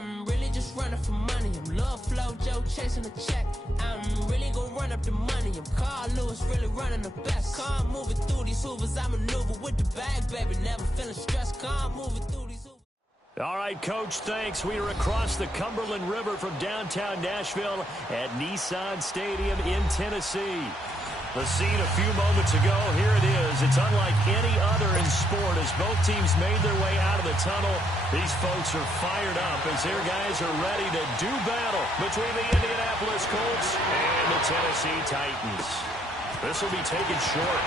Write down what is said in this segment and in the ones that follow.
I'm really just running for money. I'm Love Flow Joe chasing a check. I'm really gonna run up the money. I'm Carl Lewis, really running the best. Calm moving through these hoovers. I maneuver with the bag, baby. Never feeling stressed. Calm moving through these hoovers. All right, Coach, thanks. We are across the Cumberland River from downtown Nashville at Nissan Stadium in Tennessee. The scene a few moments ago, here it is. It's unlike any other in sport as both teams made their way out of the tunnel. These folks are fired up as their guys are ready to do battle between the Indianapolis Colts and the Tennessee Titans. This will be taken short.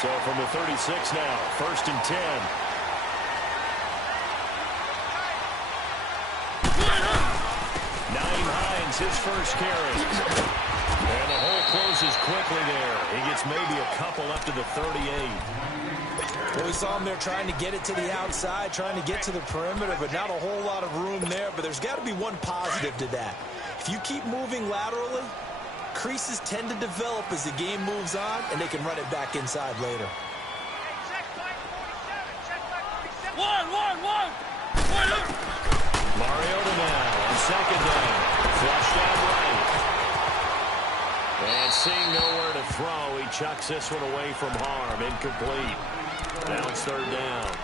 So from the 36 now, 1st and 10. Naeem Hines, his first carry. And the hole closes quickly there. He gets maybe a couple up to the 38. Well, we saw him there trying to get it to the outside, trying to get to the perimeter, but not a whole lot of room there. But there's got to be one positive to that. If you keep moving laterally, creases tend to develop as the game moves on, and they can run it back inside later. Mariota now on 2nd down. Flushed out right. And seeing nowhere to throw, he chucks this one away from harm. Incomplete. Now it's 3rd down.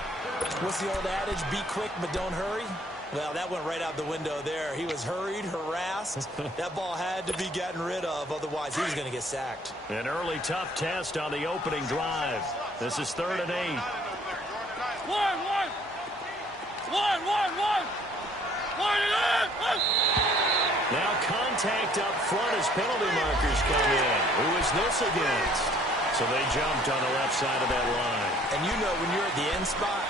What's the old adage? Be quick, but don't hurry. Well, that went right out the window there. He was hurried, harassed. That ball had to be gotten rid of, otherwise he was going to get sacked. An early tough test on the opening drive. This is 3rd and 8. Now contact up front as penalty markers come in. Who is this against? So they jumped on the left side of that line. And you know when you're at the end spot,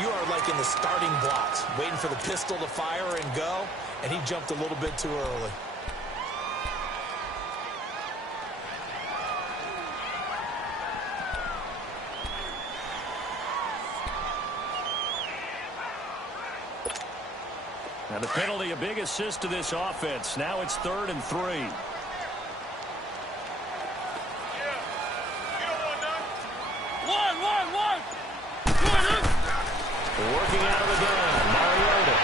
you are like in the starting blocks, waiting for the pistol to fire and go, and he jumped a little bit too early. And the penalty, a big assist to this offense. Now it's 3rd and 3. Working out of the gun, Mariota.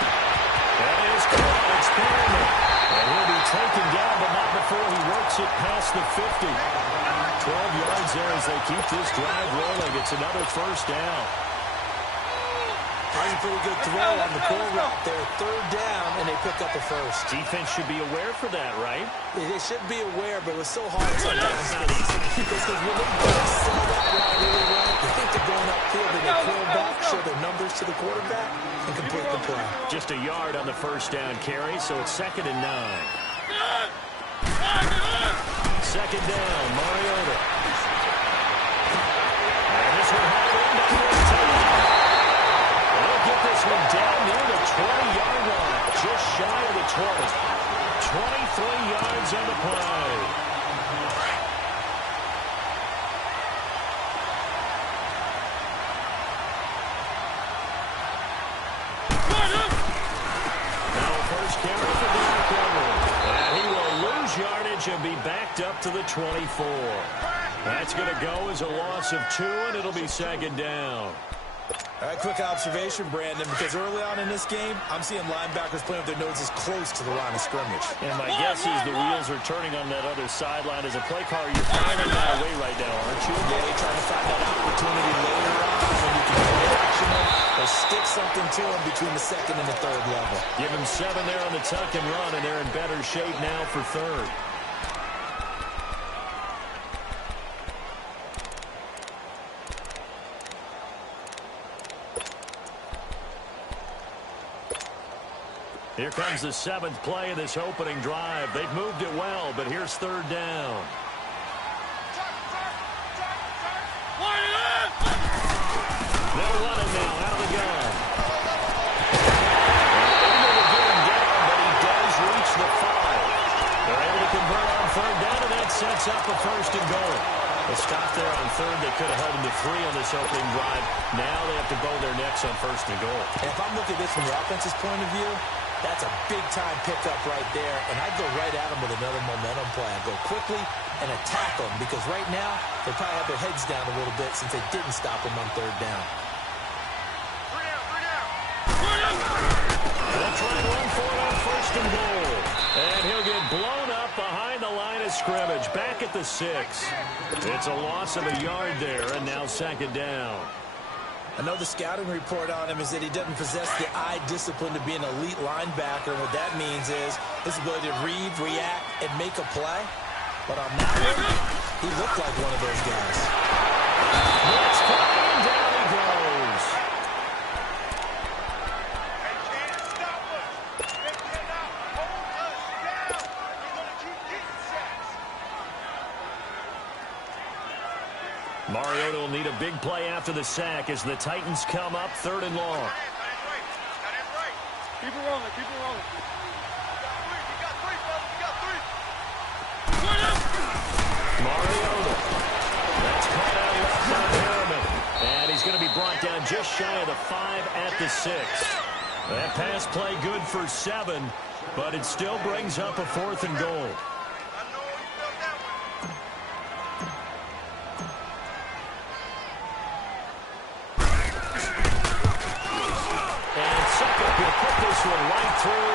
That is caught. It's Perriman. And he'll be taken down, but not before he works it past the 50. 12 yards there as they keep this drive rolling. It's another 1st down. That was a pretty good throw on the core route there. 3rd down, and they pick up the 1st. Defense should be aware for that, right? They should be aware, but it was so hard sometimes. Because when they sell that route really well, they think they're going upfield, and they pull back, show their numbers to the quarterback, and complete the play. Just a yard on the 1st down carry, so it's 2nd and 9. 2nd down, Mariota. And this one held in by get this one down near the 20-yard line, just shy of the 20. 23 yards on the play. Now a first carry for Derrick Henry. And he will lose yardage and be backed up to the 24. That's going to go as a loss of 2, and it'll be 2nd down. All right, quick observation, Brandon, because early on in this game, I'm seeing linebackers playing with their noses close to the line of scrimmage. And my guess is the wheels are turning on that other sideline. As a play caller, you're finding that away right now, aren't you? Yeah, you're trying to find that opportunity later on when you can play action or stick something to them between the 2nd and the 3rd level. Give them 7 there on the tuck and run, and they're in better shape now for 3rd. Here comes the 7th play of this opening drive. They've moved it well, but here's 3rd down. They're running now out of the gun. Able to get him down, but he does reach the 5. They're able to convert on 3rd down, and that sets up a 1st and goal. Well, stop there on third. They could have held them to 3 on this opening drive. Now they have to bow their necks on first and goal. And if I'm looking at this from the offense's point of view, that's a big-time pickup right there. And I'd go right at them with another momentum play. I'd go quickly and attack them because right now they probably have their heads down a little bit since they didn't stop them on third down. They'll try and run for it on first and goal. And he'll get blown up behind the line of scrimmage. Back at the 6. It's a loss of a yard there, and now second down. I know the scouting report on him is that he doesn't possess the eye discipline to be an elite linebacker. What that means is his ability to read, react, and make a play. But on that one, he looked like one of those guys. Let's climb, down he goes. Mariota will need a big play after the sack as the Titans come up 3rd and long. Keep it rolling, keep it rolling. Mariota. That's caught out left by Harriman. And he's going to be brought down just shy of the 5 at the 6. That pass play good for 7, but it still brings up a 4th and goal. This one right through,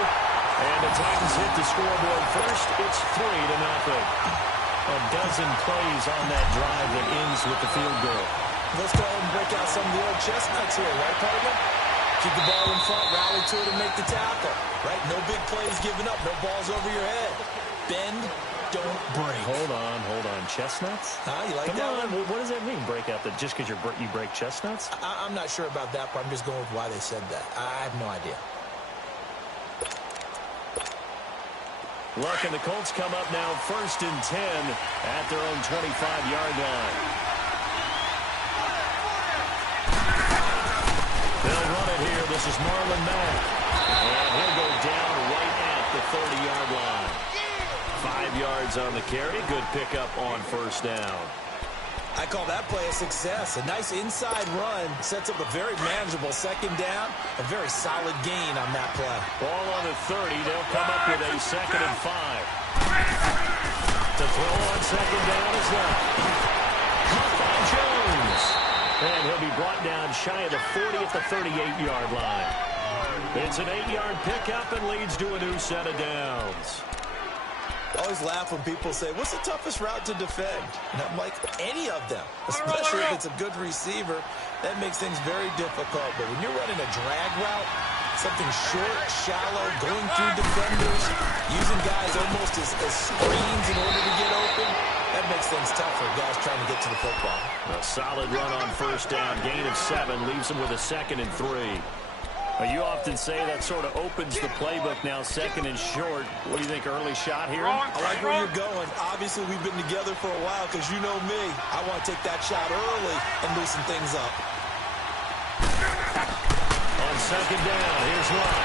and the Titans hit the scoreboard first. It's 3-0. A dozen plays on that drive that ends with the field goal. Let's go ahead and break out some of the old chestnuts here, right, partner? Keep the ball in front, rally to it, and make the tackle, right? No big plays given up, no balls over your head. Bend, don't break. Hold on. Chestnuts? You like Come that on. one? What does that mean, break out? That just because you break chestnuts? I'm not sure about that, but I'm just going with why they said that. I have no idea. Look, and the Colts come up now 1st and 10 at their own 25-yard line. They'll run it here. This is Marlon Mack. And he'll go down right at the 30-yard line. 5 yards on the carry. Good pickup on first down. I call that play a success. A nice inside run sets up a very manageable second down. A very solid gain on that play. Ball on the 30. They'll come up with a 2nd and 5. To throw on second down is left. Caught by Jones. And he'll be brought down shy of the 40 at the 38-yard line. It's an 8-yard pickup and leads to a new set of downs. I always laugh when people say, what's the toughest route to defend? And I'm like, any of them, especially if it's a good receiver. That makes things very difficult. But when you're running a drag route, something short, shallow, going through defenders, using guys almost as screens in order to get open, that makes things tough for guys trying to get to the football. A solid run on first down. Gain of 7 leaves them with a 2nd and 3. You often say that sort of opens the playbook now, 2nd and short. What do you think, early shot here? I like where you're going. Obviously, we've been together for a while because you know me. I want to take that shot early and loosen things up. On second down, here's one.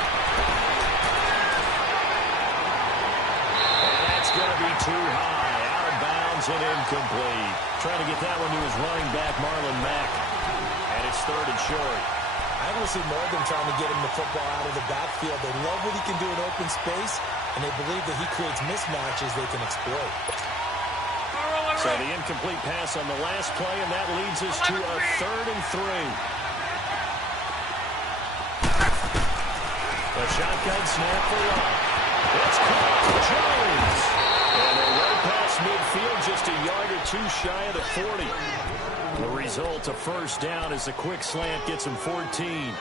And that's going to be too high. Out of bounds and incomplete. Trying to get that one to his running back, Marlon Mack. And it's 3rd and short. I want to see more of them trying to get him the football out of the backfield. They love what he can do in open space, and they believe that he creates mismatches they can exploit. So the incomplete pass on the last play, and that leads us to a 3rd and 3. A shotgun snap for Locke. It's caught for Jones. And they're right past midfield, just a yard or 2 shy of the 40. The result, a first down as the quick slant gets him 14.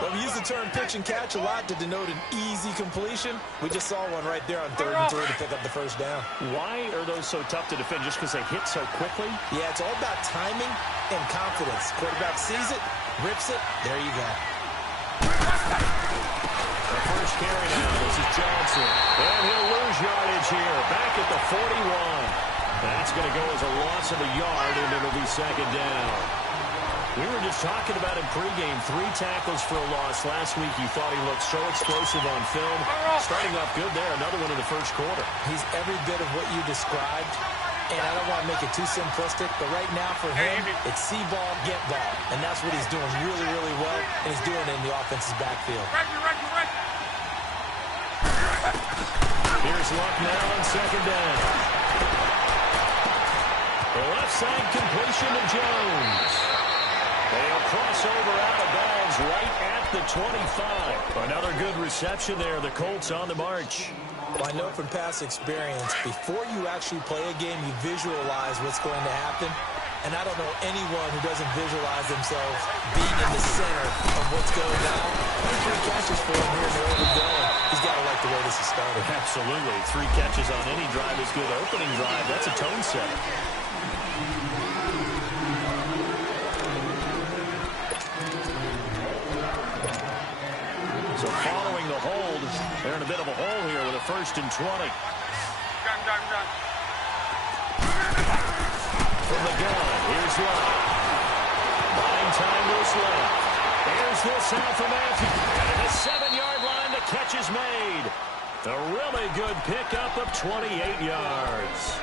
Well, we use the term pitch and catch a lot to denote an easy completion. We just saw one right there on 3rd and 3 to pick up the first down. Why are those so tough to defend? Just because they hit so quickly? Yeah, it's all about timing and confidence. Quarterback sees it, rips it, there you go. The first carry now, this is Johnson. And he'll lose yardage here, back at the 41. That's going to go as a loss of a yard, and it'll be second down. We were just talking about him pregame. 3 tackles for a loss. Last week you thought he looked so explosive on film. Starting off good there. Another one in the first quarter. He's every bit of what you described. And I don't want to make it too simplistic, but right now for him, it's see ball, get ball. And that's what he's doing really, really well, and he's doing it in the offense's backfield. Here's Luck now on second down. The left side completion to Jones. They'll cross over out of bounds right at the 25. Another good reception there. The Colts on the march. Well, I know from past experience, before you actually play a game, you visualize what's going to happen. And I don't know anyone who doesn't visualize themselves being in the center of what's going on. 3 catches for him here in the early going. He's got to like the way this is started. Absolutely. 3 catches on any drive is good. Opening drive, that's a tone setter. So following the hold, they're in a bit of a hole here with a 1st and 20. From the gun, here's Luck. Buying time loose left. Here's this out for Matthew. And the 7-yard line, the catch is made. A really good pickup of 28 yards.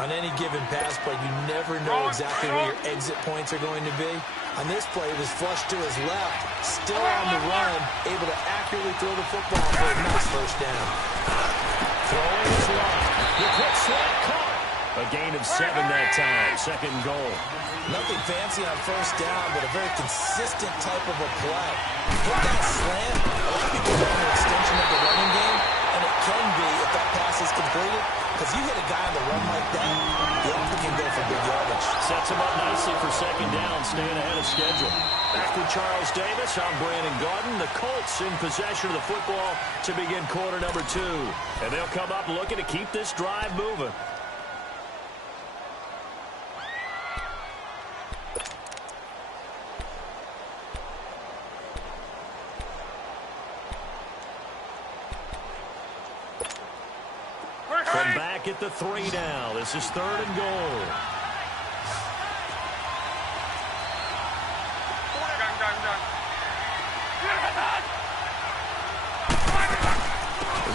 On any given pass play, you never know exactly where your exit points are going to be. On this play, it was flushed to his left, still on the run, able to accurately throw the football for a nice 1st down. Throwing his Luck. The quick slant caught. A gain of 7 that time. 2nd and goal. Nothing fancy on 1st down, but a very consistent type of a play. Put that slant, a lot of people call it an extension of the running game, and it can be if that pass is completed, because you hit a guy on the run like that, you can go for big yardage. Sets him up nicely for 2nd down, staying ahead of schedule. Back with Charles Davis, I'm Brandon Gaudin. The Colts in possession of the football to begin quarter number 2. And they'll come up looking to keep this drive moving. From back at the 3 now. This is 3rd and goal.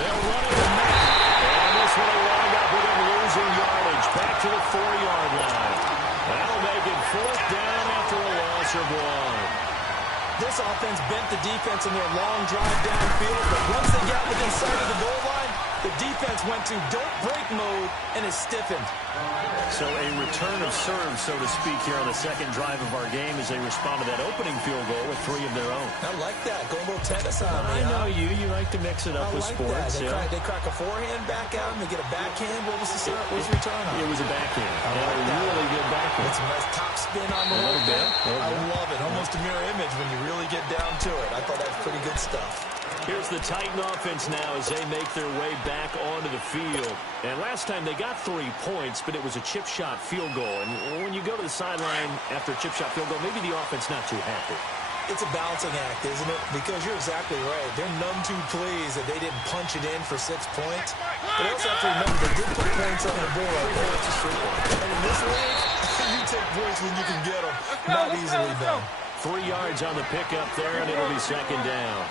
They'll run it to Matt. And this one will wind up with him losing yardage. Back to the 4-yard line. That'll make it 4th down after a loss of 1. This offense bent the defense in their long drive downfield, but once they got within sight of the goal line, the defense went to don't break mode and is stiffened. So a return of serve, so to speak, here on the 2nd drive of our game as they respond to that opening field goal with 3 of their own. I like that. Go a little tennis on me. I know you. You like to mix it up with sports. They crack a forehand back out and they get a backhand. What was the return on? It was a backhand. Like really good backhand. It's a nice top spin on the whole thing. I love it. Almost a mirror image when you really get down to it. I thought that was pretty good stuff. Here's the Titan offense now as they make their way back onto the field. And last time they got 3 points, but it was a chip shot field goal. And when you go to the sideline after a chip shot field goal, maybe the offense not too happy. It's a balancing act, isn't it? Because you're exactly right. They're none too pleased that they didn't punch it in for 6 points. But I also have to remember they did put points on the board. And in this league, you take points when you can get them. Not easily done. 3 yards on the pickup there, and it'll be 2nd down.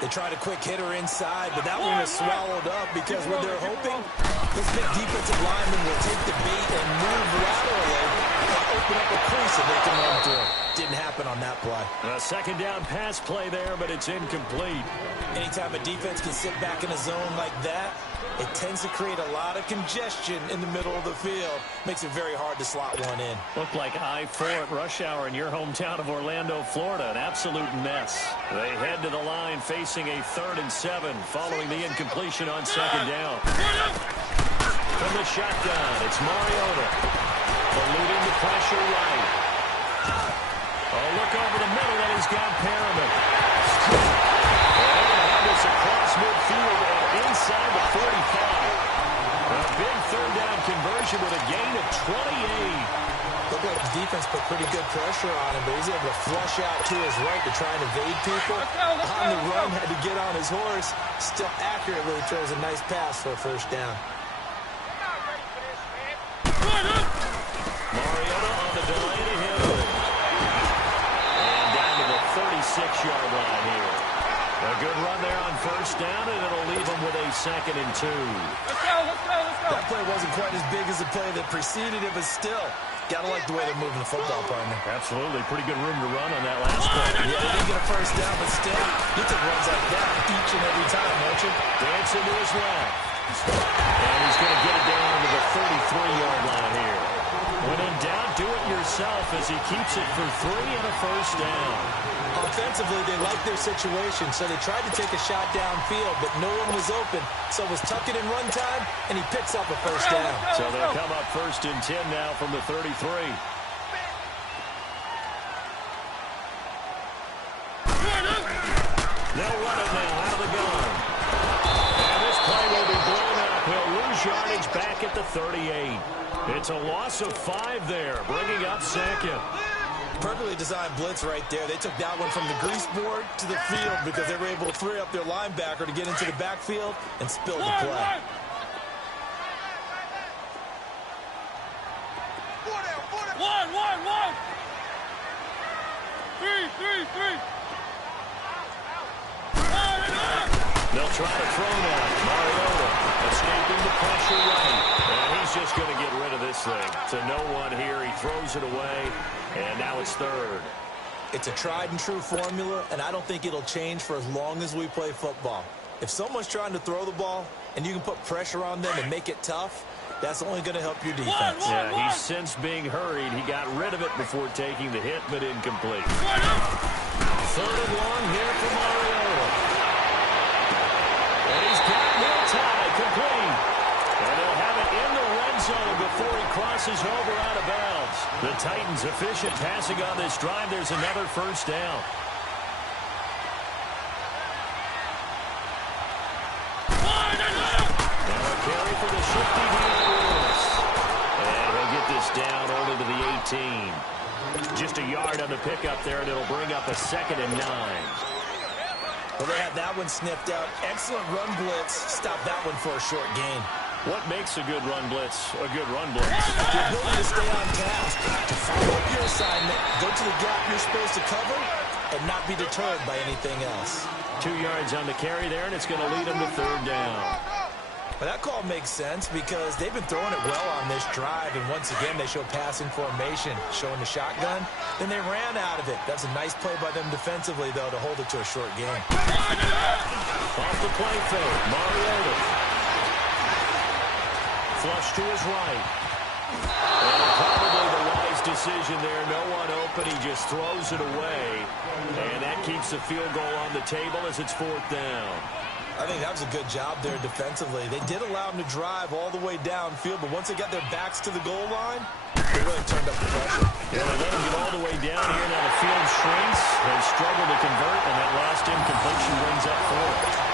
They tried a quick hitter inside, but that one was swallowed up because what they're hoping, this big defensive lineman will take the bait and move laterally and open up a crease that they can run through. Didn't happen on that play. A 2nd down pass play there, but it's incomplete. Anytime a defense can sit back in a zone like that, it tends to create a lot of congestion in the middle of the field. Makes it very hard to slot one in. Looked like I-4 at rush hour in your hometown of Orlando, Florida. An absolute mess. They head to the line facing a 3rd and 7 following the incompletion on 2nd down. From the shotgun, it's Mariota. Eluding the pressure right. A look over the middle, and he's got Perriman. This across midfield and inside the 45. A big 3rd down conversion with a gain of 28. Looked like the defense put pretty good pressure on him, but he's able to flush out to his right to try and evade people. On the run, had to get on his horse. Still accurately throws a nice pass for a 1st down. Mariota on the delay to him. And down to the 36-yard line here. A good run there on 1st down, and it'll leave them with a 2nd and 2. Let's go. That play wasn't quite as big as the play that preceded it, but still, gotta like the way they're moving the football, partner. Absolutely. Pretty good room to run on that last play. Yeah, they didn't get a first down, but still, you take runs like that each and every time, don't you? Dancing to his left. And he's going to get it down to the 33-yard line here. When in doubt, do it yourself as he keeps it for 3 and a first down. Offensively, they liked their situation, so they tried to take a shot downfield, but no one was open. So it was tuck it in run time, and he picks up a first down. So they'll come up 1st and 10 now from the 33. They'll run it now out of the gun. And this play will be blown up. He'll lose yardage back at the 38. It's a loss of 5 there, bringing up 2nd. Perfectly designed blitz right there. They took that one from the grease board to the field because they were able to free up their linebacker to get into the backfield and spill the play. One. 3. They'll try to throw now. Mariota escaping the pressure right. And he's just going to get rid of this thing. To no one here. He throws it away. And now it's 3rd. It's a tried and true formula, and I don't think it'll change for as long as we play football. If someone's trying to throw the ball and you can put pressure on them and make it tough, that's only going to help your defense. Yeah, he's since being hurried. He got rid of it before taking the hit, but incomplete. 3rd and long here for Mariota. And he's got more time, complete. And he'll have it in the red zone before he crosses over out of bounds. The Titans efficient passing on this drive. There's another first down. Now a carry for the shifty Lewis. And he'll get this down only to the 18. Just a yard on the pickup there, and it'll bring up a 2nd and 9. Well, they had that one sniffed out. Excellent run blitz. Stop that one for a short gain. What makes a good run blitz a good run blitz? The ability to stay on task, to follow up your assignment, go to the gap you're supposed to cover, and not be deterred by anything else. 2 yards on the carry there, and it's going to lead them to 3rd down. Well, that call makes sense because they've been throwing it well on this drive, and once again, they show passing formation, showing the shotgun. Then they ran out of it. That's a nice play by them defensively, though, to hold it to a short game. Off the play fake, Mariota. Flush to his right. And probably the wise decision there. No one open. He just throws it away. And that keeps the field goal on the table as it's 4th down. I think that was a good job there defensively. They did allow them to drive all the way downfield, but once they got their backs to the goal line, they really turned up the pressure. Yeah, they let them get all the way down here. Now the field shrinks. They struggle to convert, and that last incompletion brings up 4th.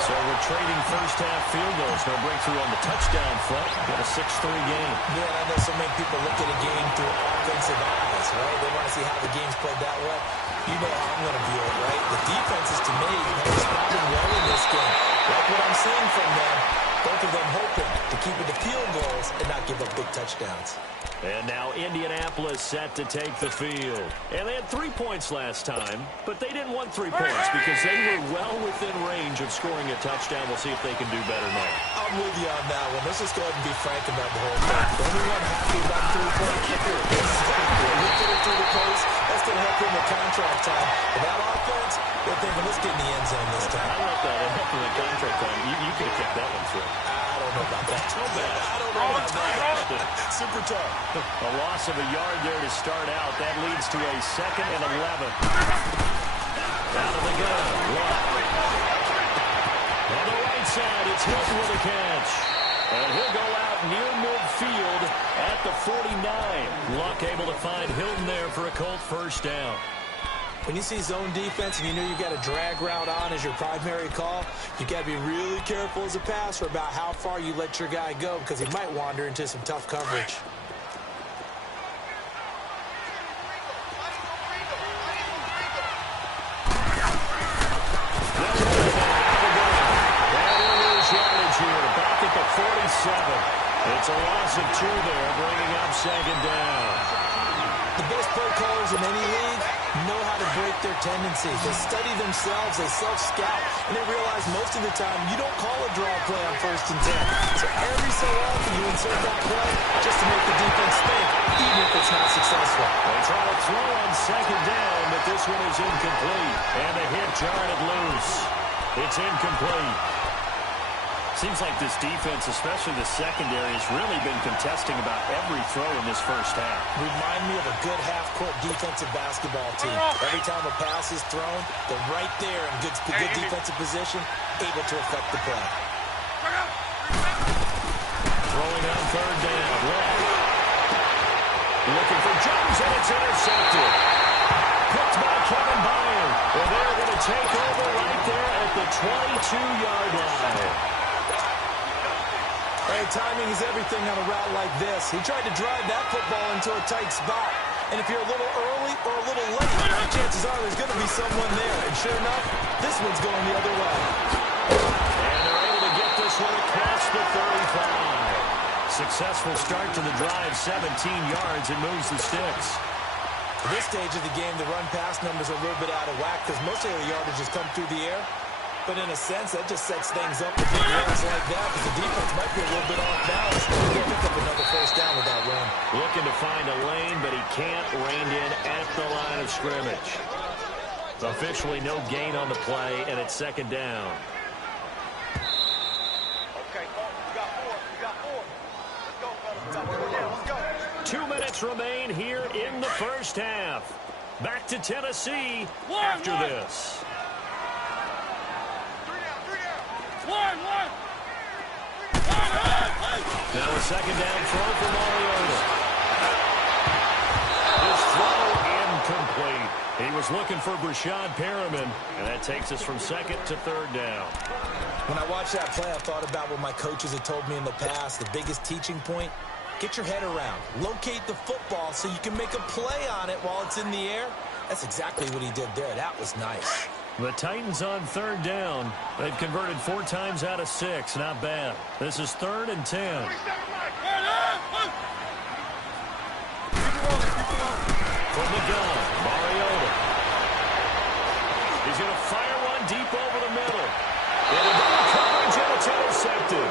So we're trading first-half field goals. No breakthrough on the touchdown front. Got a 6-3 game. Yeah, I know so many people look at a game through offensive eyes, right? They want to see how the game's played that way. You know how I'm going to view it, right? The defenses, to me, have responded well in this game. Like what I'm seeing from them, both of them hoping to keep it to field goals and not give up big touchdowns. And now Indianapolis set to take the field. And they had 3 points last time, but they didn't want 3 points because they were well within range of scoring a touchdown. We'll see if they can do better now. I'm with you on that one. Let's just go ahead and be frank about the whole thing. The only one happy about the 3-point kicker is he put it through the post. That's going to help him with contract time. But that offense, they're thinking, let's get in the end zone this time. I like that. It helped with the contract time. You could have kept that one through. I don't know about that. So bad. I don't know about that. Super tough. A loss of a yard there to start out. That leads to a 2nd and 11. Out of the gun. On the right side, it's Hilton with a catch. And he'll go out near midfield at the 49. Luck able to find Hilton there for a Colt first down. When you see zone defense and you know you've got a drag route on as your primary call, you've got to be really careful as a passer about how far you let your guy go because he might wander into some tough coverage. Back at the 47. It's a loss of 2 there, bringing up 2nd down. The best play callers in any league know how to break their tendencies. They study themselves, they self-scout, and they realize most of the time you don't call a draw play on 1st and 10. So every so often you insert that play just to make the defense think, even if it's not successful. They try to throw on 2nd down, but this one is incomplete. And a hit jarred it loose. It's incomplete. Seems like this defense, especially the secondary, has really been contesting about every throw in this first half. Remind me of a good half-court defensive basketball team. Every time a pass is thrown, they're right there in good defensive position, able to affect the play. Throwing on 3rd down. Left. Looking for Jones, and it's intercepted. Picked by Kevin Byard. And they're going to take over right there at the 22-yard line. Hey, timing is everything on a route like this. He tried to drive that football into a tight spot. And if you're a little early or a little late, chances are there's going to be someone there. And sure enough, this one's going the other way. And they're able to get this one across the 35. Successful start to the drive, 17 yards, and moves the sticks. At this stage of the game, the run-pass numbers are a little bit out of whack because most of the yardage has come through the air. But in a sense, that just sets things up with big runs like that because the defense might be a little bit off balance. He'll pick up another 1st down with that run. Looking to find a lane, but he can't rein in at the line of scrimmage. Officially no gain on the play, and it's 2nd down. Okay, we got 4. We got 4. Let's go, fellas. We got 4 down. Let's go. 2 minutes remain here in the first half. Back to Tennessee after this. Now a 2nd down throw for Mariota. His throw incomplete. He was looking for Brashad Perriman, and that takes us from 2nd to 3rd down. When I watched that play, I thought about what my coaches had told me in the past. The biggest teaching point, get your head around. Locate the football so you can make a play on it while it's in the air. That's exactly what he did there. That was nice. The Titans on 3rd down. They've converted 4 times out of 6. Not bad. This is 3rd and 10. From the gun, Mariota. He's going to fire one deep over the middle. And a double coverage, and it's intercepted.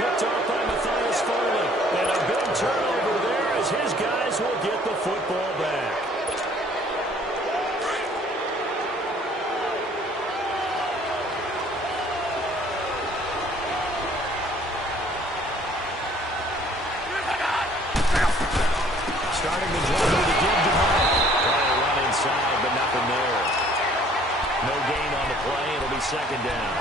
Picked off by Matthias Foley. And a big turnover there as his guys will get the football back. Starting the drive to give DeMar. Trying to run inside, but nothing there. No gain on the play. It'll be 2nd down.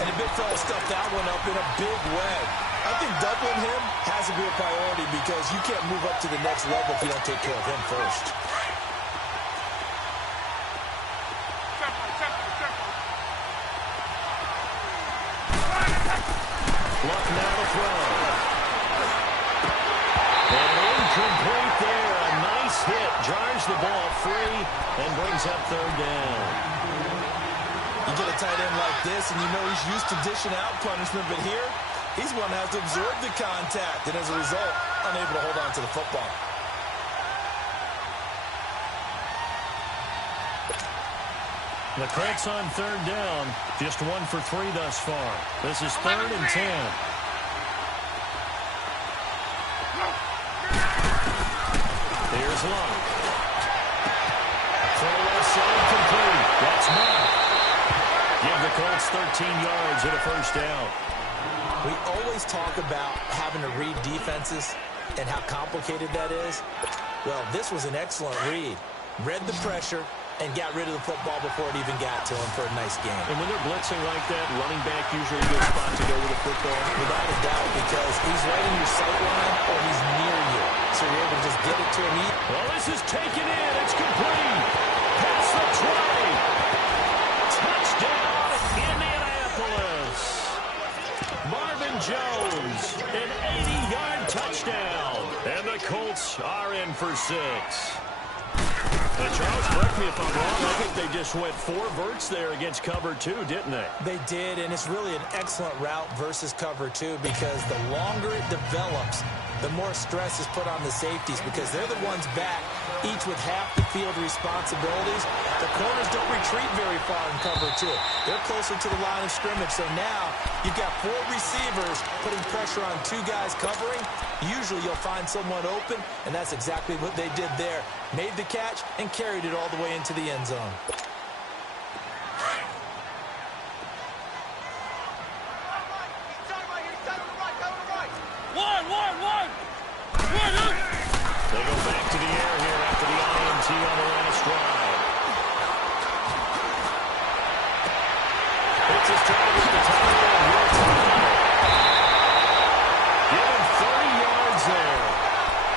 And the big fella stuffed that one up in a big way. I think doubling him has to be a priority because you can't move up to the next level if you don't take care of him first. Luck now to throw. And incomplete there. A nice hit. Jars the ball free and brings up 3rd down. You get a tight end like this, and you know he's used to dishing out punishment, but here, he's one that has to absorb the contact, and as a result, unable to hold on to the football. The Colts on 3rd down. Just 1 for 3 thus far. This is 3rd and 10. Here's Luck. Throw left side complete. That's Matt. Give the Colts 13 yards and a 1st down. We always talk about having to read defenses and how complicated that is. Well, this was an excellent read. Read the pressure and got rid of the football before it even got to him for a nice game. And when they're blitzing like that, running back usually a good spot to go with the football. Without a doubt, because he's right in your sight line or he's near you. So you're able to just get it to him. Well, this is taken in. It's complete. Past the 20. Touchdown, Indianapolis. Marvin Jones, an 80-yard touchdown. And the Colts are in for 6. Charles, correct me if I'm wrong. I think they just went 4 verts there against cover 2, didn't they? They did, and it's really an excellent route versus cover 2 because the longer it develops, the more stress is put on the safeties because they're the ones back, each with half the field responsibilities. The corners don't retreat very far in cover two. They're closer to the line of scrimmage. So now you've got 4 receivers putting pressure on 2 guys covering. Usually you'll find someone open, and that's exactly what they did there. Made the catch and carried it all the way into the end zone. They go back to the air here after the INT on the last drive. It's his try to get the timeout. Give him 30 yards there.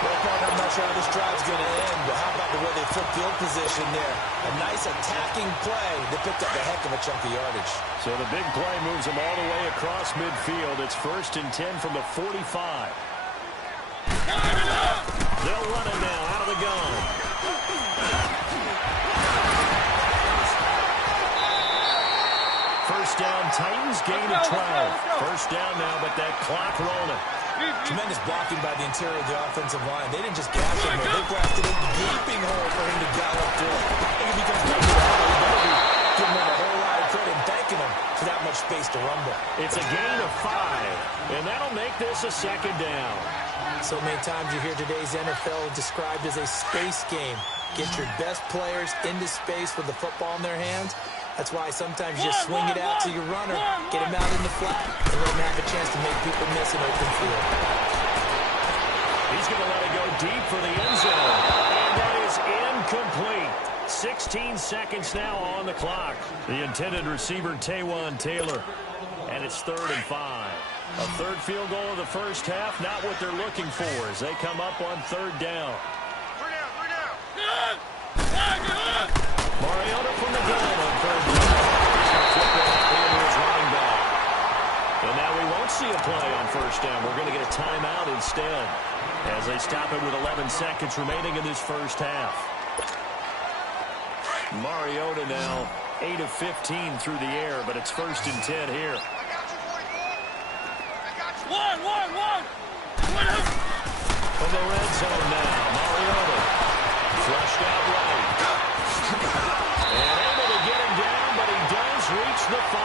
Well, Mark, I'm not sure how this drive's going to end, but how about the way they flip field position there? A nice attacking play. They picked up a heck of a chunk of yardage. So the big play moves them all the way across midfield. It's 1st and 10 from the 45. They'll run it now out of the gun. First down, Titans gain of 12. First down now, but that clock rolling. Tremendous blocking by the interior of the offensive line. They didn't just gash him, they blasted a gaping hole for him to gallop through. I think if he comes back to the hole, he better be giving him a whole lot of credit and thanking him for that much space to rumble. It's a gain of 5, and that'll make this a 2nd down. So many times you hear today's NFL described as a space game. Get your best players into space with the football in their hands. That's why sometimes you just swing it out to your runner, get him out in the flat, and let him have a chance to make people miss an open field. He's going to let it go deep for the end zone. And that is incomplete. 16 seconds now on the clock. The intended receiver, Taywan Taylor. And it's 3rd and 5. A 3rd field goal of the first half, not what they're looking for as they come up on 3rd down. Mariota from the gun on 3rd down. He's going to flip it out into his running back. And now we won't see a play on 1st down. We're going to get a timeout instead as they stop it with 11 seconds remaining in this first half. Mariota now 8 of 15 through the air, but it's 1st and 10 here. From the red zone now, Mariota flushed out right. And able to get him down, but he does reach the 5.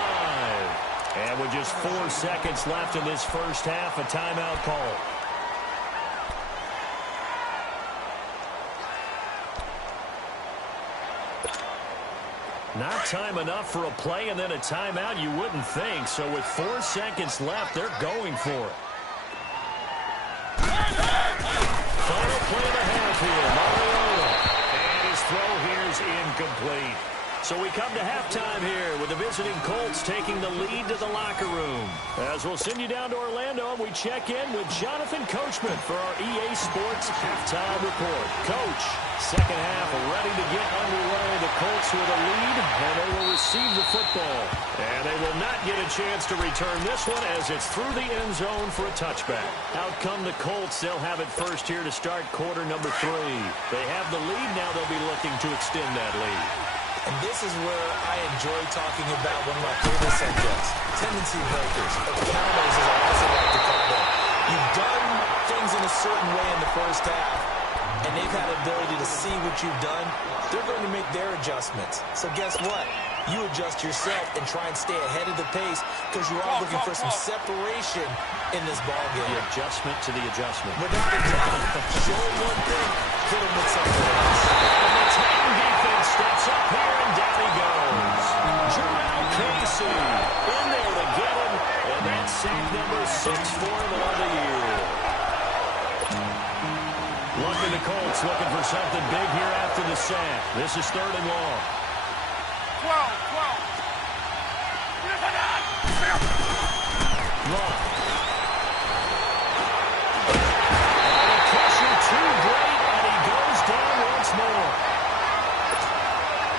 And with just 4 seconds left in this first half, a timeout call. Not time enough for a play and then a timeout, you wouldn't think. So with 4 seconds left, they're going for it. Final play of the half here, Mariota. And his throw here is incomplete. So we come to halftime here with the visiting Colts taking the lead to the locker room. As we'll send you down to Orlando, we check in with Jonathan Coachman for our EA Sports Halftime Report. Coach, second half ready to get underway. The Colts with a lead, and they will receive the football. And they will not get a chance to return this one as it's through the end zone for a touchback. Out come the Colts. They'll have it first here to start quarter number 3. They have the lead. Now they'll be looking to extend that lead. And this is where I enjoy talking about one of my favorite subjects, tendency breakers, or counters as I also like to call them. You've done things in a certain way in the first half, and they've had the ability to see what you've done. They're going to make their adjustments. So guess what? You adjust yourself and try and stay ahead of the pace because you're all looking for some separation in this ballgame. The adjustment to the adjustment. Without a doubt. Show them one thing, hit them with something else. And the Titan defense steps up here, and down he goes. Jerome Casey in there to get him, and that's sack number 6 for him on the year. Looking the Colts, looking for something big here after the sack. This is 3rd and long. 12. Long. And the pressure too great, and he goes down once more.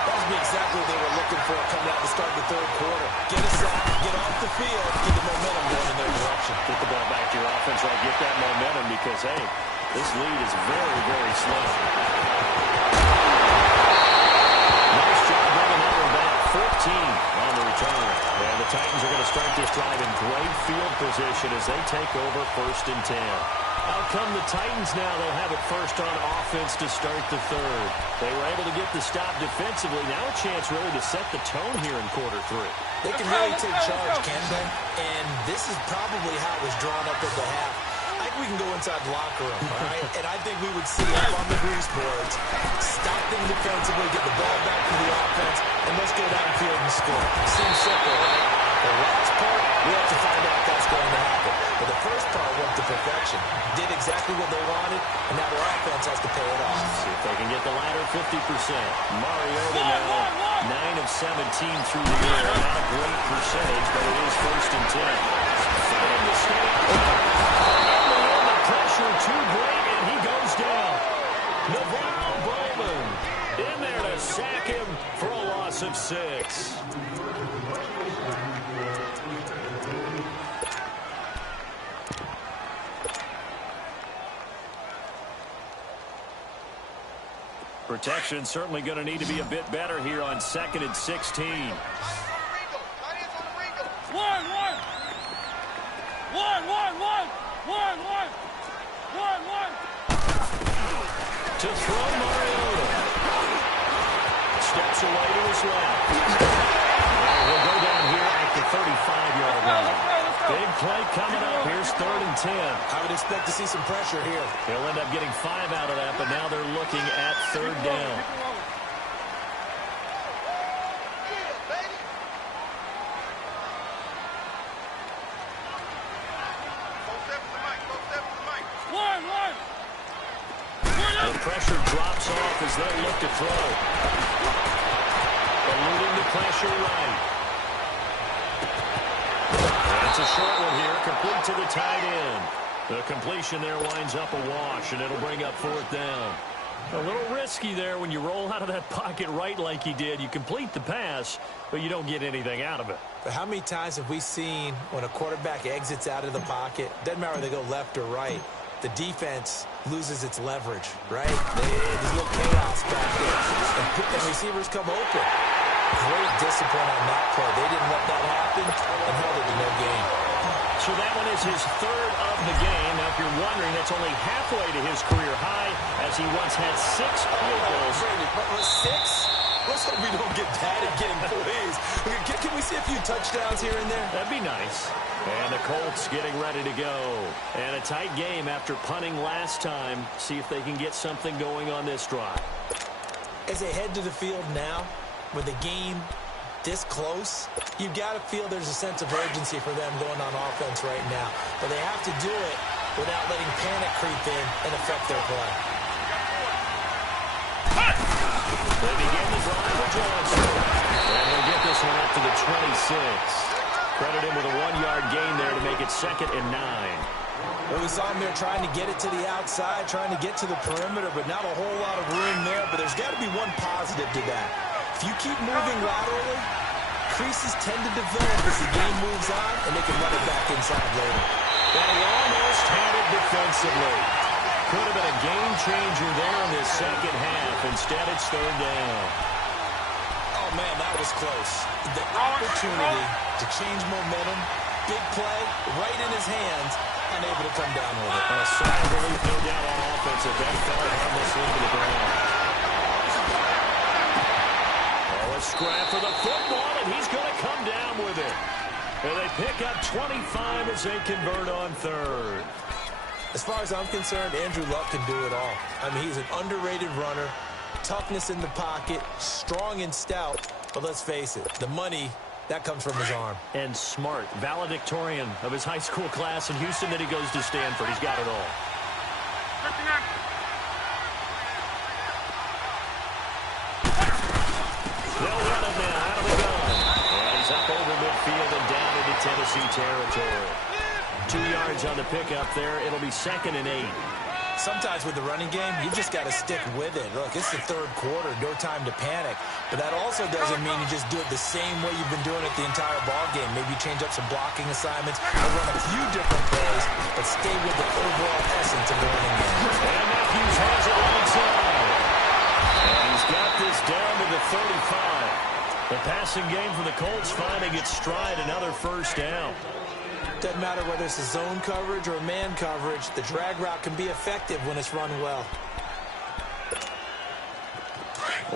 That would be exactly what they were looking for coming out to start the 3rd quarter. Get a sack, get off the field, get the momentum going in their direction. Get the ball back to your offense, right? Get that momentum because, hey, this lead is very, very slow. Nice job bringing that one back. on the return. And the Titans are going to start this drive in great field position as they take over 1st and 10. Out come the Titans now. They'll have it first on offense to start the third. They were able to get the stop defensively. Now a chance really to set the tone here in quarter 3. They can really take charge, can't they? And this is probably how it was drawn up at the half. I think we can go inside the locker room, all right? And I think we would see up on the grease boards, stop them defensively, get the ball back to the offense, and let's go downfield and score. Seems simple, right? The last part, we have to find out if that's going to happen. But the first part went to perfection. Did exactly what they wanted, and now their offense has to pay it off. See if they can get the latter 50%. Mariota now 9 of 17 through the air. Not a great percentage, but it is 1st and 10. Fighting the snake. The pressure too great, and he goes down. Navarro Bowman in there to sack him for a loss of 6. Protection certainly going to need to be a bit better here on 2nd and 16. To throw Mariota. Steps away to his left. He'll go down here at the 35-yard line. Big play coming up. Here's 3rd and 10. I would expect to see some pressure here. They'll end up getting 5 out of that, but now they're looking at 3rd down. The pressure drops off as they look to throw. Eluding the pressure right. That's a short one here, complete to the tight end. The completion there winds up a wash, and it'll bring up 4th down. A little risky there when you roll out of that pocket right like he did. You complete the pass, but you don't get anything out of it. But how many times have we seen when a quarterback exits out of the pocket, doesn't matter whether they go left or right, the defense loses its leverage, right? There's a little chaos back there. And receivers come open. Great discipline on that play. They didn't let that happen and held it to no gain. So that one is his 3rd of the game. Now, if you're wondering, that's only halfway to his career high, as he once had 6 field goals. 6? Let's hope we don't get that again, please. Can we see a few touchdowns here and there? That'd be nice. And the Colts getting ready to go. And a tight game after punting last time. See if they can get something going on this drive. As they head to the field now, with the game this close, you've got to feel there's a sense of urgency for them going on offense right now. But they have to do it without letting panic creep in and affect their play. They begin the drive for Johnson. And he'll get this one up to the 26. Credit him with a 1-yard gain there to make it 2nd and 9. Well, we saw him there trying to get it to the outside, trying to get to the perimeter, but not a whole lot of room there. But there's got to be one positive to that. If you keep moving laterally, creases tend to develop as the game moves on, and they can run it back inside later. And he almost had it defensively. Could have been a game changer there in this 2nd half. Instead, it's 3rd down. Oh, man, that was close. The opportunity to change momentum, big play, right in his hands, unable to come down with it. And a sigh of relief, no doubt, on offense. If that fell harmlessly to the ground. Oh, a scrap for the football, and he's going to come down with it. And they pick up 25 as they convert on 3rd. As far as I'm concerned, Andrew Luck can do it all. I mean, he's an underrated runner, toughness in the pocket, strong and stout. But let's face it, the money, that comes from his arm. And smart, valedictorian of his high school class in Houston. Then he goes to Stanford. He's got it all. They'll run it now out of the gun. And he's up over midfield and down into Tennessee territory. 2 yards on the pickup there. It'll be 2nd and 8. Sometimes with the running game, you've just got to stick with it. Look, it's the 3rd quarter, no time to panic. But that also doesn't mean you just do it the same way you've been doing it the entire ball game. Maybe change up some blocking assignments or run a few different plays, but stay with the overall essence of the running game. And Matthews has it right side. And he's got this down to the 35. The passing game for the Colts finding its stride, another first down. Doesn't matter whether it's a zone coverage or man coverage, the drag route can be effective when it's run well.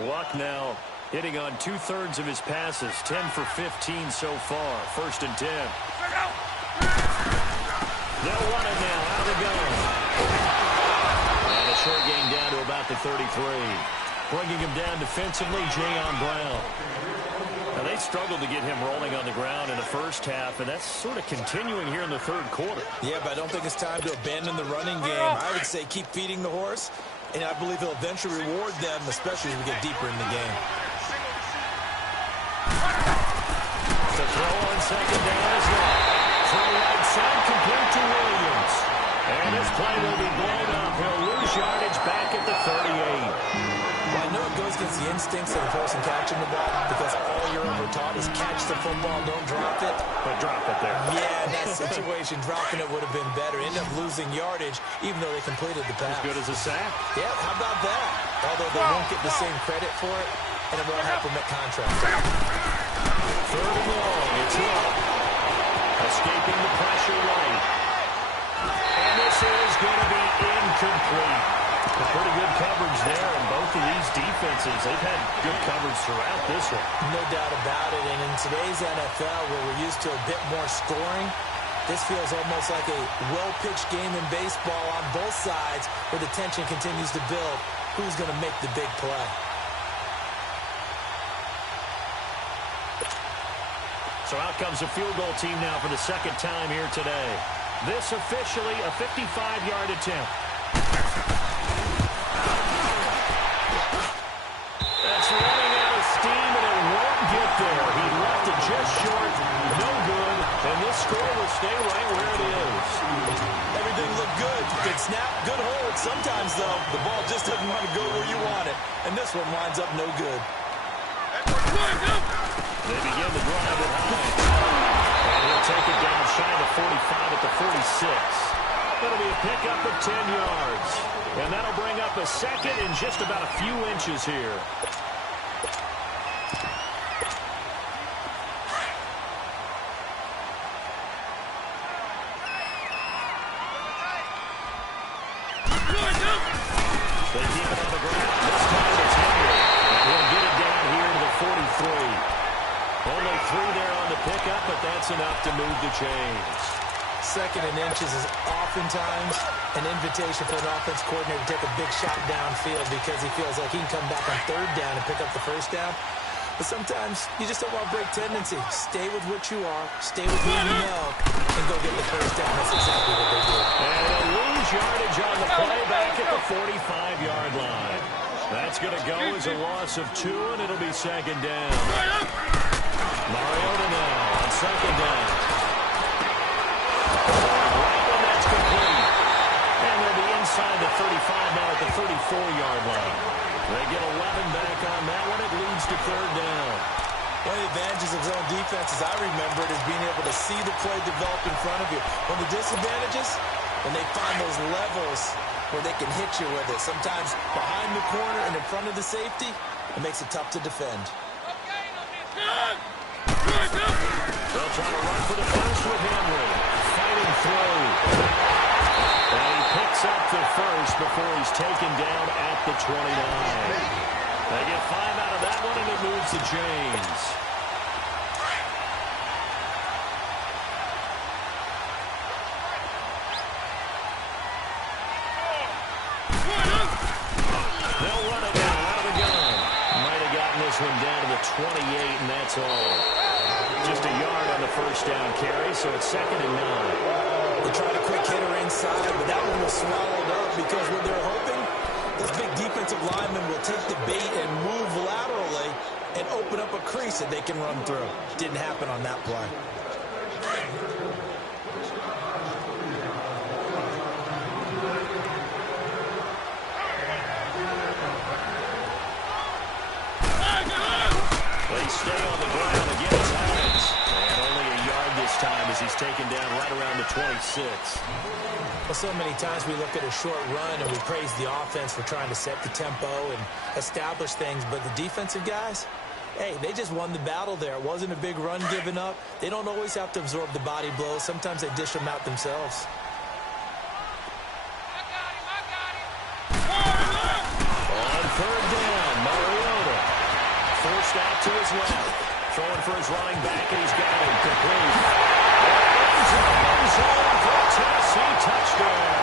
Luck now hitting on 2/3 of his passes, 10 for 15 so far. 1st and 10. They'll run it now out of the gun. And a short gain down to about the 33. Bringing him down defensively, Jayon Brown. Now, they struggled to get him rolling on the ground in the first half, and that's sort of continuing here in the 3rd quarter. Yeah, but I don't think it's time to abandon the running game. I would say keep feeding the horse, and I believe he'll eventually reward them, especially as we get deeper in the game. The throw on 2nd down is long. Throw right side, complete to Williams. And this play will be blown up. He'll lose yardage back at the 38. Well, I know it goes against the instincts of the person catching the ball because all you're ever taught is catch the football, don't drop it. But drop it there. Yeah, in that situation, dropping it would have been better. End up losing yardage, even though they completed the pass. As good as a sack. Yeah, how about that? Although they won't get the same credit for it, and it won't help them at contract. 3rd and long. It's up. Escaping the pressure right. And this is going to be incomplete. A pretty good coverage there, and both of these defenses, they've had good coverage throughout this one. No doubt about it, and in today's NFL, where we're used to a bit more scoring, this feels almost like a well-pitched game in baseball on both sides, where the tension continues to build. Who's going to make the big play? So out comes a field goal team now for the 2nd time here today. This officially a 55-yard attempt. That's running out of steam, and it won't get there. He left it just short. No good. And this score will stay right where it is. Everything looked good. Good snap, good hold. Sometimes, though, the ball just doesn't want to go where you want it. And this one winds up no good. They begin the drive at Hines. And he'll take it down shy of the 45 at the 46. That'll be a pickup of 10 yards. And that'll bring up a 2nd in just about a few inches here. They keep it on the ground. This time it's Henry. And he'll get it down here to the 43. Only 3 there on the pickup, but that's enough to move the chains. 2nd and inches is oftentimes an invitation for an offense coordinator to take a big shot downfield because he feels like he can come back on 3rd down and pick up the 1st down. But sometimes you just don't want to break tendency. Stay with what you are, stay with who you know, and go get the 1st down. That's exactly what they do. And a lose yardage on the play back at the 45-yard line. That's going to go as a loss of 2, and it'll be 2nd down. Mariota now on 2nd down. Right when that's complete. And they'll be inside the 35 now at the 34-yard line. They get 11 back on that one. It leads to 3rd down. One of the advantages of zone defense, as I remember it, is being able to see the play develop in front of you. One of the disadvantages, when they find those levels where they can hit you with it. Sometimes behind the corner and in front of the safety, it makes it tough to defend. They'll try to run for the first with Henry. Fighting through. And he picks up the first before he's taken down at the 29. They get 5 out of that one, and it moves the chains. They'll run it now out of the gun. Might have gotten this one down to the 28, and that's all. Just a yard on the 1st down carry, so it's 2nd and 9. They tried a quick hitter inside, but that one was swallowed up because what they're hoping, this big defensive lineman will take the bait and move laterally and open up a crease that they can run through. Didn't happen on that play. They stay on the ground against Hines. And only a yard this time as he's taken down right around the 26. Well, so many times we look at a short run and we praise the offense for trying to set the tempo and establish things, but the defensive guys, Hey, they just won the battle there. It wasn't a big run given up. They don't always have to absorb the body blows. Sometimes they dish them out themselves. On third down, Mariota forced out to his left. Throwing for his running back, and he's got him complete. End zone for a Tennessee touchdown.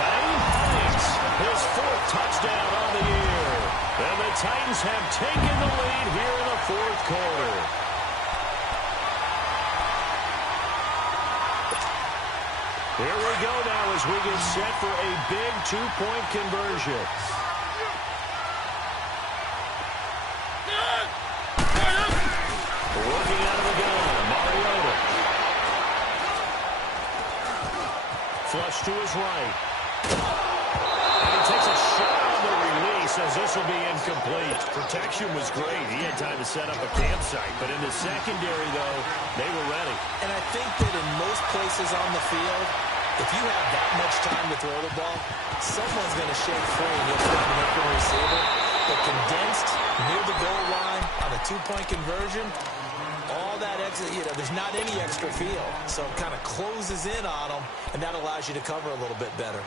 Naeem Hines, his 4th touchdown on the year. And the Titans have taken the lead here in the 4th quarter. Here we go now as we get set for a big 2-point conversion. Working out of the gun, Mariota. Flush to his right. And he takes a shot on the release as this will be incomplete. Protection was great. He had time to set up a campsite. But in the secondary, though, they were ready. And I think that in most places on the field, if you have that much time to throw the ball, someone's going to shake free and you'll find an open receiver. But condensed near the goal line on a 2-point conversion, all that extra, there's not any extra field. So it kind of closes in on them, and that allows you to cover a little bit better.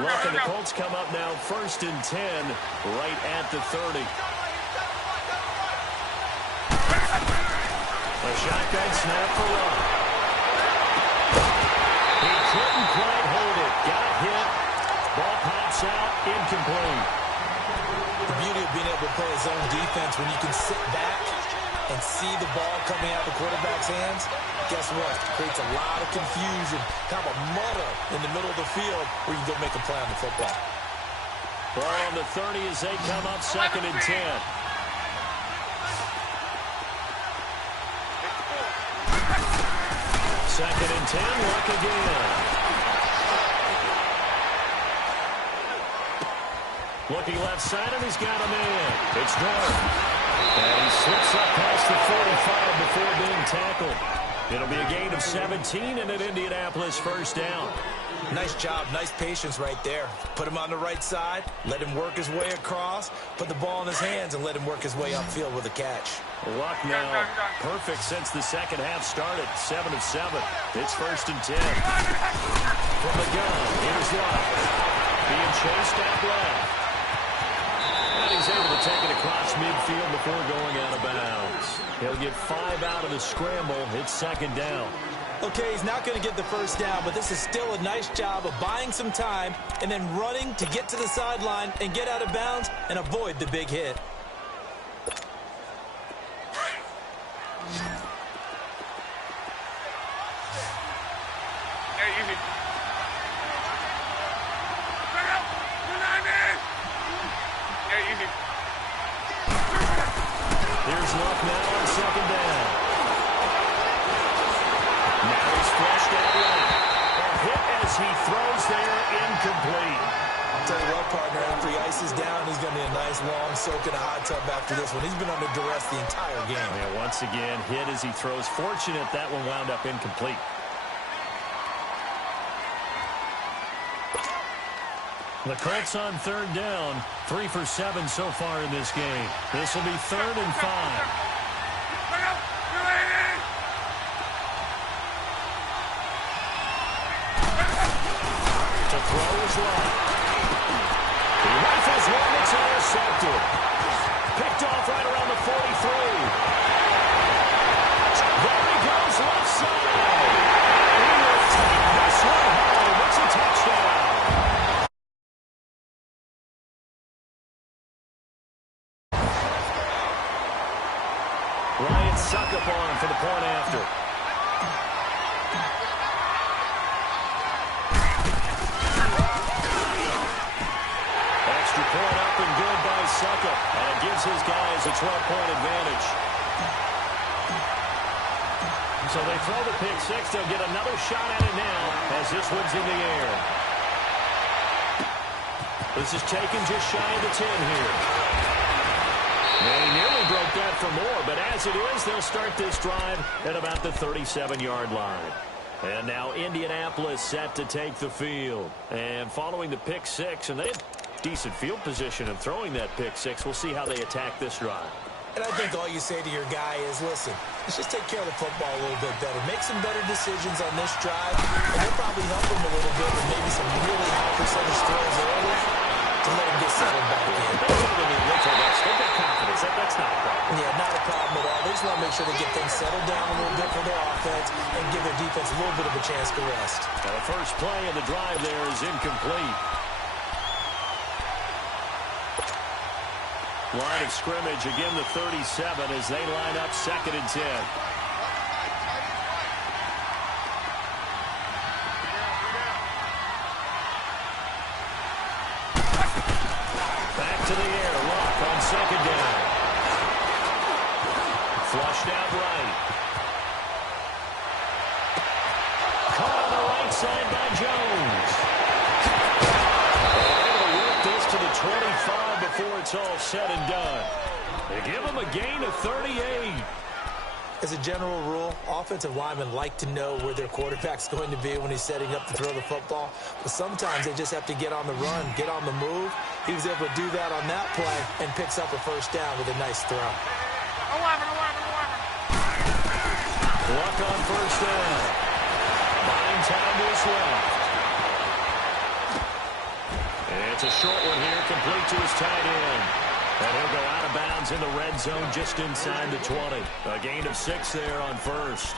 Look, and the Colts come up now 1st and 10 right at the 30. A shotgun snap for Luck. He couldn't quite hold it. Got hit. Ball pops out. Incomplete. The beauty of being able to play his own defense when you can sit back and see the ball coming out of the quarterback's hands, guess what? Creates a lot of confusion, kind of a muddle in the middle of the field where you can go make a play on the football. Ball on the 30 as they come up 2nd and 10. Second and 10, Luck again. Looking left side, and he's got a man. It's Dorn. And he slips up past the 45 before being tackled. It'll be a gain of 17 and an Indianapolis 1st down. Nice job, nice patience right there. Put him on the right side, let him work his way across, put the ball in his hands, and let him work his way upfield with a catch. Luck now perfect since the second half started. 7 of 7. It's 1st and 10. From the gun, here's Luck. Being chased out left. And he's able to take it across midfield before going out of bounds. He'll get 5 out of the scramble. It's 2nd down. Okay, he's not going to get the 1st down, but this is still a nice job of buying some time and then running to get to the sideline and get out of bounds and avoid the big hit. Here's Luck now on 2nd down. Now he's flushed out right. A hit as he throws there, incomplete. I'll tell you what, partner, after he ices down, he's going to be a nice long soak in a hot tub after this one. He's been under duress the entire game. Yeah, once again, hit as he throws. Fortunate that one wound up incomplete. The Colts on 3rd down, 3 for 7 so far in this game. This will be 3rd and 5. To throw is Luck. He rifles one, it's intercepted. Picked off right around the 43. There he goes, left side. He will take this one home. It's a touchdown. Ryan Suckup on for the point after. Extra point up and good by Suckup. And it gives his guys a 12-point advantage. So they throw the pick six. They'll get another shot at it now as this one's in the air. This is taken just shy of the 10 here. And he nearly broke that for more, but as it is, they'll start this drive at about the 37-yard line. And now Indianapolis set to take the field. And following the pick six, and they've decent field position and throwing that pick six. We'll see how they attack this drive. And I think all you say to your guy is, listen, let's just take care of the football a little bit better. Make some better decisions on this drive, and they'll probably help him a little bit with maybe some really high percentage throws early to let him get settled back in. They've got confidence. That's not a problem. Yeah, not a problem at all. They just want to make sure they get things settled down a little bit for their offense and give their defense a little bit of a chance to rest. Now the first play of the drive there is incomplete. Line of scrimmage, again the 37 as they line up 2nd and 10. Back to the air, Luck on 2nd down. Flushed out right. Caught on the right side by Jones. Able to work this to the 25 before it's all said and done. They give him a gain of 38. As a general rule, offensive linemen like to know where their quarterback's going to be when he's setting up to throw the football. But sometimes they just have to get on the run, get on the move. He was able to do that on that play and picks up a first down with a nice throw. Luck on first down. Buying time to his left. It's a short one here, complete to his tight end. And he'll go out of bounds in the red zone just inside the 20. A gain of 6 there on first.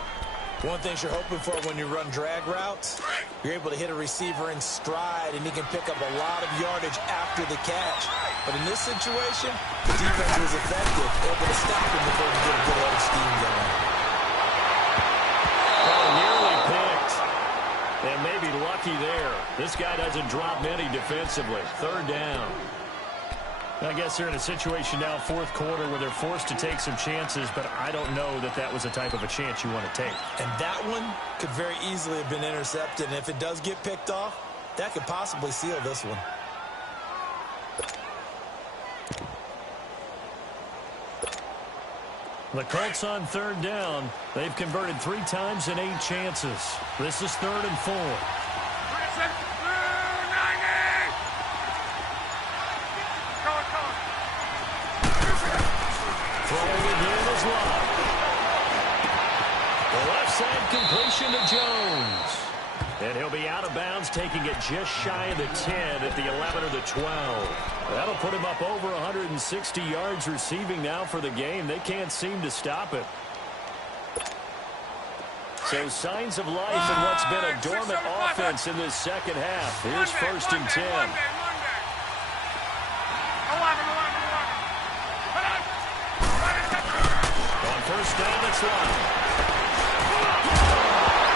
One thing you're hoping for when you run drag routes, you're able to hit a receiver in stride, and he can pick up a lot of yardage after the catch. But in this situation, the defense was effective, able to stop him before he get a good head of steam going. Oh, nearly picked. And maybe lucky there. This guy doesn't drop many defensively. 3rd down. I guess they're in a situation now, 4th quarter, where they're forced to take some chances, but I don't know that that was the type of a chance you want to take. And that one could very easily have been intercepted, and if it does get picked off, that could possibly seal this one. The Colts on 3rd down. They've converted 3 times in 8 chances. This is 3rd and 4. Throwing again is Luck. The left side completion to Jones. And he'll be out of bounds, taking it just shy of the 10 at the 11 or the 12. That'll put him up over 160 yards receiving now for the game. They can't seem to stop it. So signs of life in what's been a dormant offense in this second half. Here's 1st and 10. On first down, it's Luck.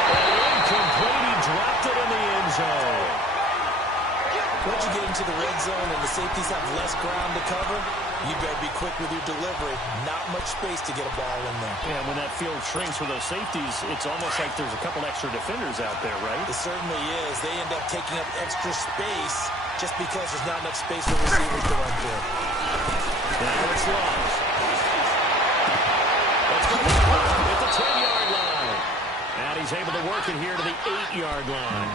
Incomplete. He dropped it in the end zone. Once you get into the red zone and the safeties have less ground to cover, you better be quick with your delivery. Not much space to get a ball in there. Yeah, when that field shrinks for those safeties, it's almost like there's a couple extra defenders out there, right? It certainly is. They end up taking up extra space just because there's not enough space for receivers to run through. Now it's Luck. Let's go at the 10-yard line. And he's able to work it here to the 8-yard line.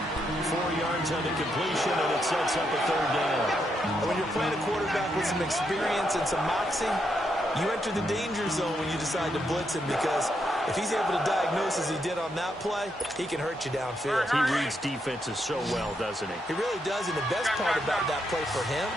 4 yards on the completion, and it sets up a 3rd down. When you're playing a quarterback with some experience and some moxie, you enter the danger zone when you decide to blitz him, because if he's able to diagnose as he did on that play, he can hurt you downfield. He reads defenses so well, doesn't he? He really does, and the best part about that play for him,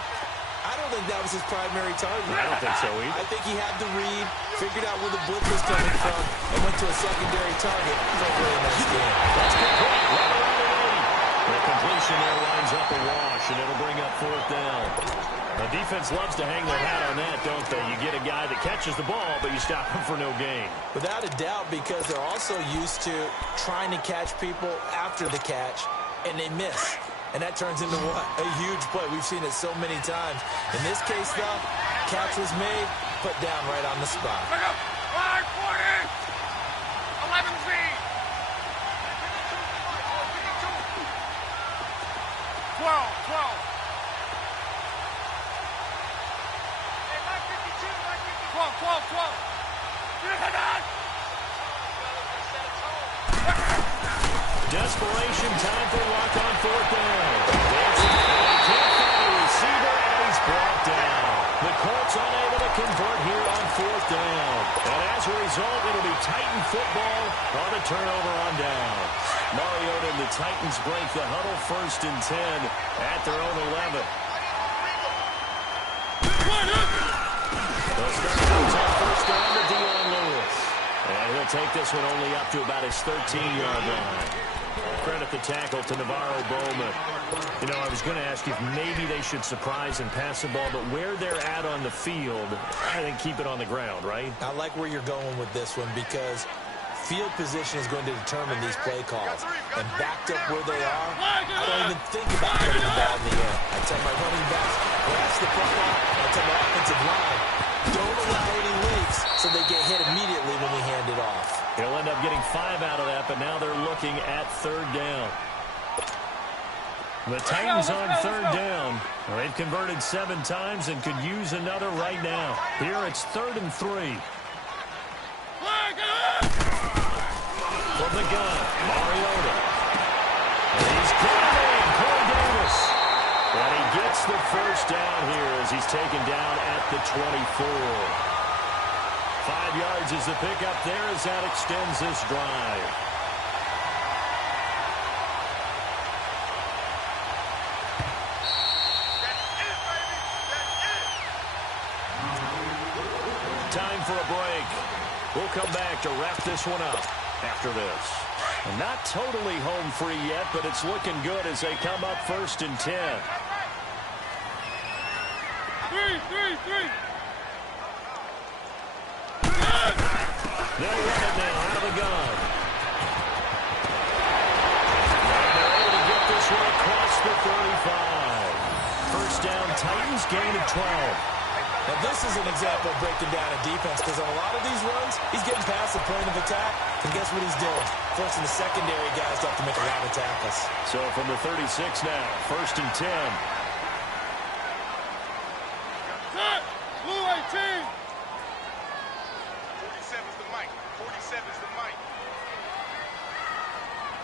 I don't think that was his primary target. I don't think so either. I think he had the read, figured out where the blitz was coming from, and went to a secondary target for a really nice game. That's complete. Right around the 80. The completion there winds up a wash, and it'll bring up 4th down. The defense loves to hang their hat on that, don't they? You get a guy that catches the ball, but you stop him for no gain. Without a doubt, because they're also used to trying to catch people after the catch, and they miss. And that turns into what? A huge play. We've seen it so many times. In this case, though, catch was made, put down right on the spot. 11 feet. 12. 12. Desperation time for Luck on 4th down. He can't find a receiver, convert here on 4th down. And as a result, it'll be Titan football on the turnover on down. Mariota and the Titans break the huddle 1st and 10 at their own 11. They'll start things on 1st down to Dion Lewis. And he'll take this one only up to about his 13-yard line. Credit the tackle to Navarro Bowman. You know, I was going to ask you if maybe they should surprise and pass the ball, but where they're at on the field, I think keep it on the ground, right? I like where you're going with this one because field position is going to determine these play calls. And backed up where they are, I don't even think about putting the ball in the air. I tell my running backs, pass the football. I tell my offensive line, don't allow any leaks so they get hit immediately when we hand it off. He'll end up getting 5 out of that, but now they're looking at 3rd down. The Titans on 3rd down. They've converted 7 times and could use another right now. Here it's 3rd and 3. From the gun, Mariota. And he's got it, Corey Davis. And he gets the 1st down here as he's taken down at the 24. 5 yards is the pickup there as that extends this drive. Time for a break. We'll come back to wrap this one up after this. And not totally home free yet, but it's looking good as they come up 1st and 10. 3. They'll run it now out of the gun. And they're able to get this one across the 35. 1st down, Titans, gain of 12. Now, this is an example of breaking down a defense because on a lot of these runs, he's getting past the point of attack, and guess what he's doing? Forcing the secondary guys to have to make a lot of tackles. So from the 36 now, 1st and 10. Cut! Blue 18! 47's the mic. 47's the mic.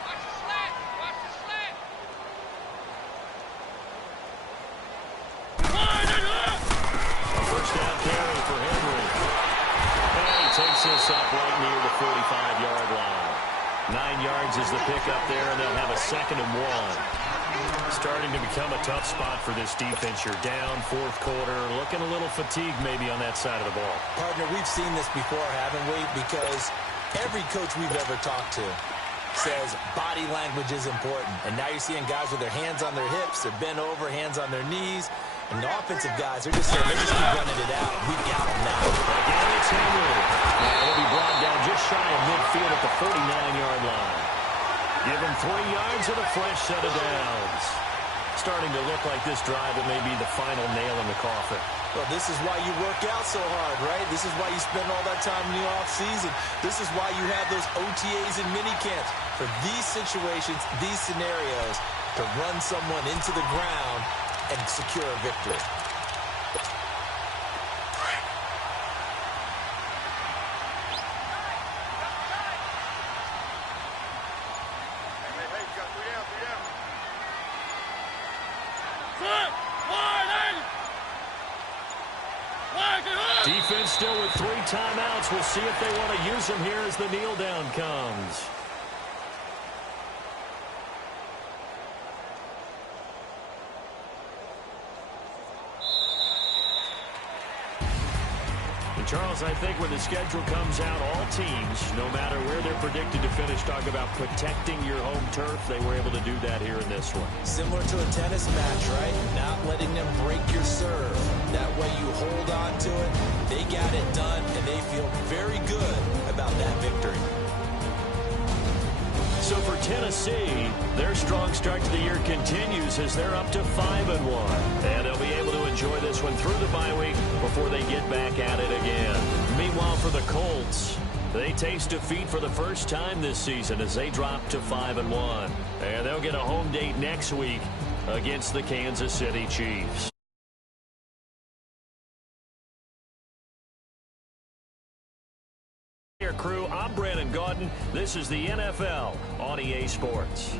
Watch the slant! Watch the slant! First down carry for Henry. And he takes this up right near the 45-yard line. 9 yards is the pickup there, and they'll have a 2nd and 1. Starting to become a tough spot for this defense. You're down 4th quarter, looking a little fatigued maybe on that side of the ball. Partner, we've seen this before, haven't we? Because every coach we've ever talked to says body language is important. And now you're seeing guys with their hands on their hips, they're bent over, hands on their knees. And the offensive guys, they're just saying, let's just keep running it out. We've got them now. Again, it's Henry. And it'll be brought down just shy of midfield at the 49-yard line. Give him 3 yards and a fresh set of downs. Starting to look like this drive, it may be the final nail in the coffin. Well, this is why you work out so hard, right? This is why you spend all that time in the offseason. This is why you have those OTAs and minicamps. For these situations, these scenarios, to run someone into the ground and secure a victory. Hey, you got 3 down, 3 down. Defense still with 3 timeouts. We'll see if they want to use them here as the kneel down comes. And Charles, I think when the schedule comes out, all teams, no matter where they're predicted to finish, talk about protecting your home turf. They were able to do that here in this one. Similar to a tennis match, right? Not letting them break your serve. That way you hold on to it. They got it done, and they feel very good about that victory. So for Tennessee, their strong start to the year continues as they're up to 5-1. And they'll be able to enjoy this one through the bye week before they get back at it again. Meanwhile, for the Colts, they taste defeat for the first time this season as they drop to 5-1. And they'll get a home date next week against the Kansas City Chiefs. Crew, I'm Brandon Gaudin. This is the NFL on EA Sports.